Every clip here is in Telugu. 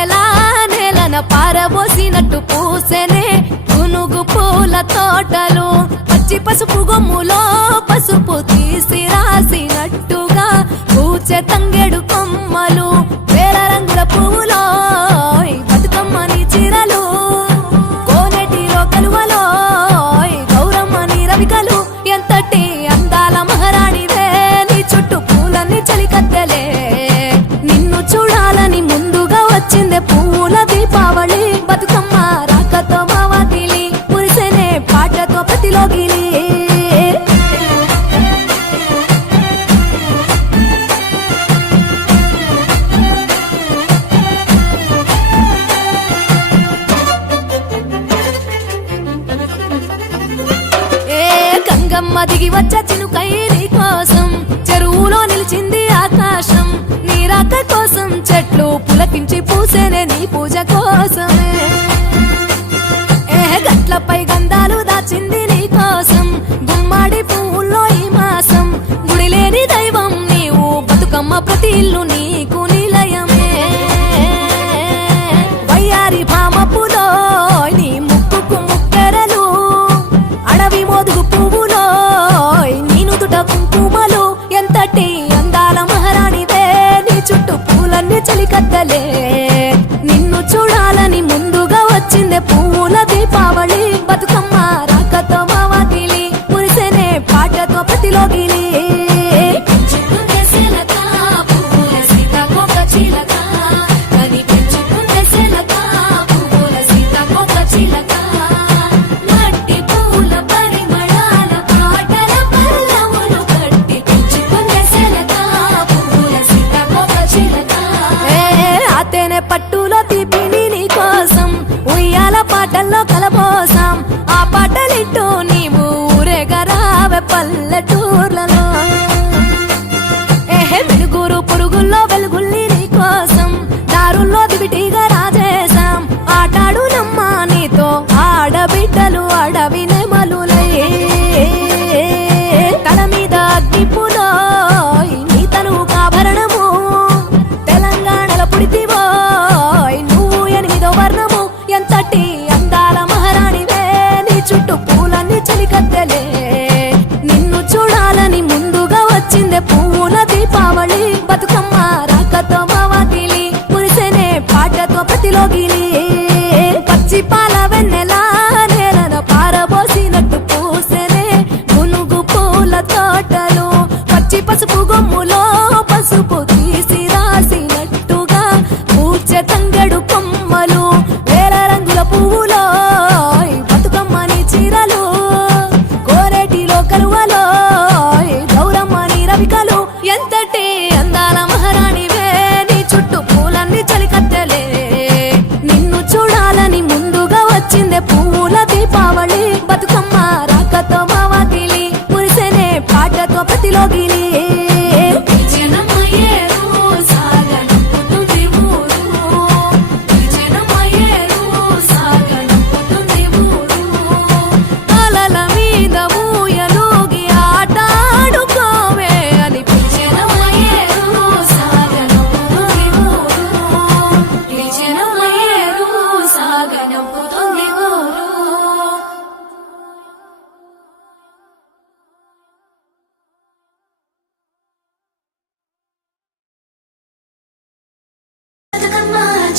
వెన్నెలా నేలన పారబోసినట్టు పూసెనే గునుగు పూల తోటలు పచ్చి పసుపు గొమ్ములో పసుపు తీసి రాసినట్టుగా పూచె తంగెడు కొమ్మలు వేల రంగుల పువ్వులో బతుకమ్మని చీరలు కోనేటిలో కలువలో గౌరమ్మని రవికలు ఎంతటి అందాల మహారాణివే నీ చుట్టూ పూలన్నీ చలికత్తెలే నిన్ను చూడాలని ముందుగా వచ్చిందే పూల దీపావళి బతుకమ్మ రాకతో మావాకిలి మురిసెనే పాటతో ప్రతిలోగిలి గంగమ్మ దిగి వచ్చ చినుకై నీ కోసం చెరువులో నిలిచింది ఆకాశం నీ రాక కోసం చెట్లు పులకించి పూసేనే నీ పూజ కోసమే గట్లపై గంధాలు దాచింది నీ కోసం గుమ్మాడి పువ్వుల్లో ఈ మాసం గుడి లేని దైవం నీవు బతుకమ్మ ప్రతి ఇల్లు నీకు నిలయమే వయ్యారి భామపులో నీ ముక్కుకు ముక్కెరలు అడవి మోదుగు పువ్వులో నీనుదుట కుంకుమలు ఎంతటి అందాల మహారాణివే నీ చుట్టూ పూలన్నీ చలికత్తలే నిన్ను చూడాలని ముందుగా వచ్చిందే పూల దీపావళి బతుకమ్మ రాకతో మావాకిలి మురిసెనే పాటతో ప్రతిలోగిలి పట్టులో తీపిని నీ కోసం ఉయ్యాల పాటల్లో కలపోసాం ఆ పాటలిట్టు నీవు ఊరేగరావే పల్లెటూర్లలో వెలుగురు పురుగుల్లో వెలుగుల్ని నీ కోసం దారుల్లో దివిటిగా రాజేశాం ఆటాడు నమ్మా నీతో ఆడబిడ్డలు అడవి నెమలులై తల మీద అగ్గిపులో నీ తనువు కాభరణము తెలంగాణలో పుడితివో నువ్వు 8వ వర్ణము ఎంతటి అందాల మహారాణివే నీ చుట్టూ పూలన్నీ చలికత్తెలే నిన్ను చూడాలని ముందుగా వచ్చిందే పూల దీపావళి బతుకమ్మ రాకతో మావాకిలి మురిసెనే పాటతో ప్రతిలోగిలి పచ్చి పాల వెన్నెలా నేలన పారబోసినట్టు పూసెనే గునుగు పూల తోటలు పచ్చి పసుపు గొమ్ములో పసుపు తీసి రాసినట్టుగా పూచె తంగెడు కొమ్మలు వేల రంగుల పువ్వులో బతుకమ్మని చీరలు కోరేటిలో కలువలో గౌరమ్మని రవికలు ఎంతటి అందాల మహారాణివే నీ చుట్టూ పూలన్నీ చలికత్తెలే నిన్ను చూడాలని ముందుగా వచ్చిందే పూల దీపావళి బతుకమ్మ రాకతో మావాకిలి మురిసెనే పాటతో ప్రతిలోగిలి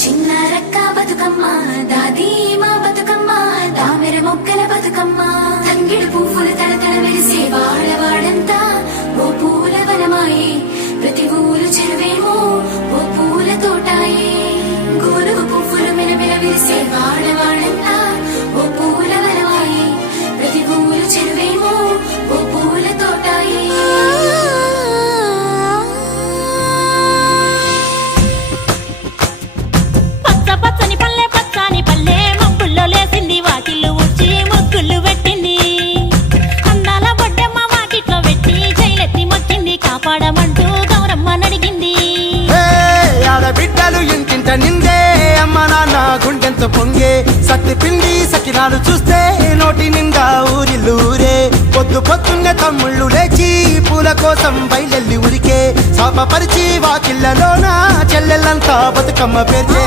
చిన్న రక్క బతుకమ్మ దాది మా బతుకమ్మ దామెర మొక్కల బతుకమ్మ తంగిడు పువ్వులు తడతడ మెరిసే వాడవాడంతా ఓ పూల వనమాయే ప్రతి ఊరు చెరువేమో ఓ పూల తోటాయే గోలుగు పువ్వులు మెలమెల విరిసే వాడవాడంతా ఓ పూల వనమాయే ప్రతి ఊరు చెరువేమో ఓ పూల తోటాయే పచ్చని పల్లె పచ్చని పల్లె మబ్బుల్లో లేసింది వాకిళ్ళు ఊడ్చి ముగ్గులు పెట్టింది అందాల బొడ్డమ్మ వాకిట్లో పెట్టి జైలెత్తి మొక్కింది కాపాడమంటూ గౌరమ్మ నడిగింది ఆడబిడ్డలు ఇంటింట నిందే అమ్మ నాన్న గుండెంత పొంగే సత్తి పిండి సకినాలు చూస్తే నోటి నిండా ఊరిల్లూరే పొద్దు పొద్దున్నే తమ్ముళ్ళు లేచి పూల కోసం బయలెల్లి ఉరికే శాపపరిచి వాకిళ్ళలోన చెల్లెళ్ళంతా బతుకమ్మ పేర్చే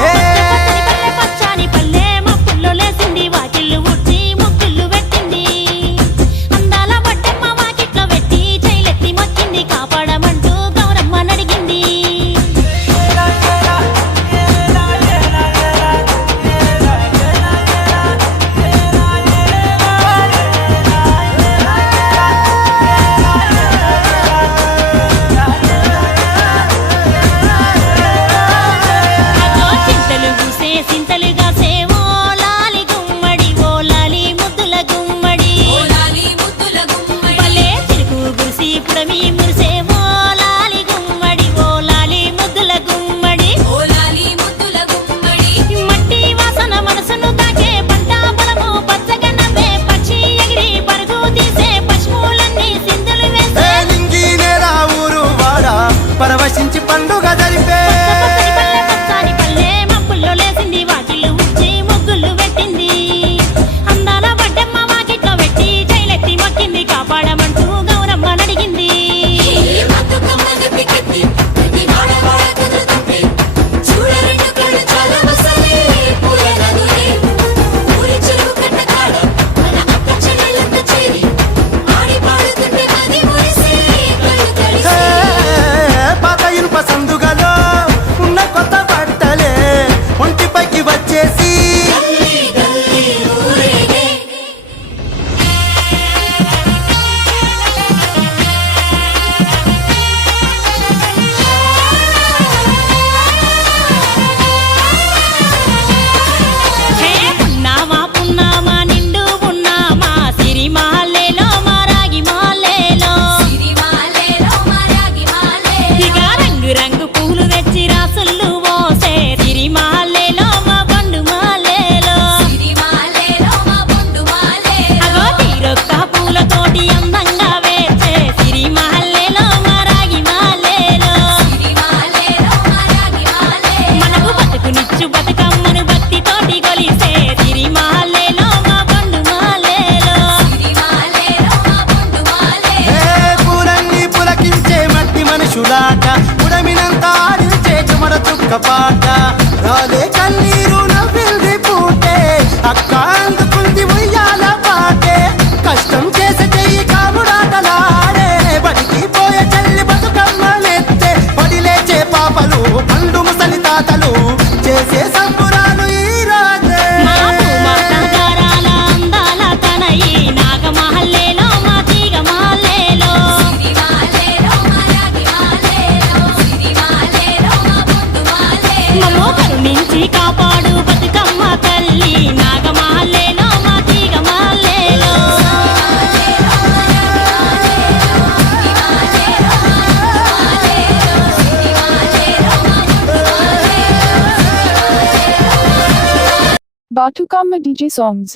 Batukamma DJ songs.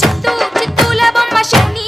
చిత్తూల బొమ్మ శని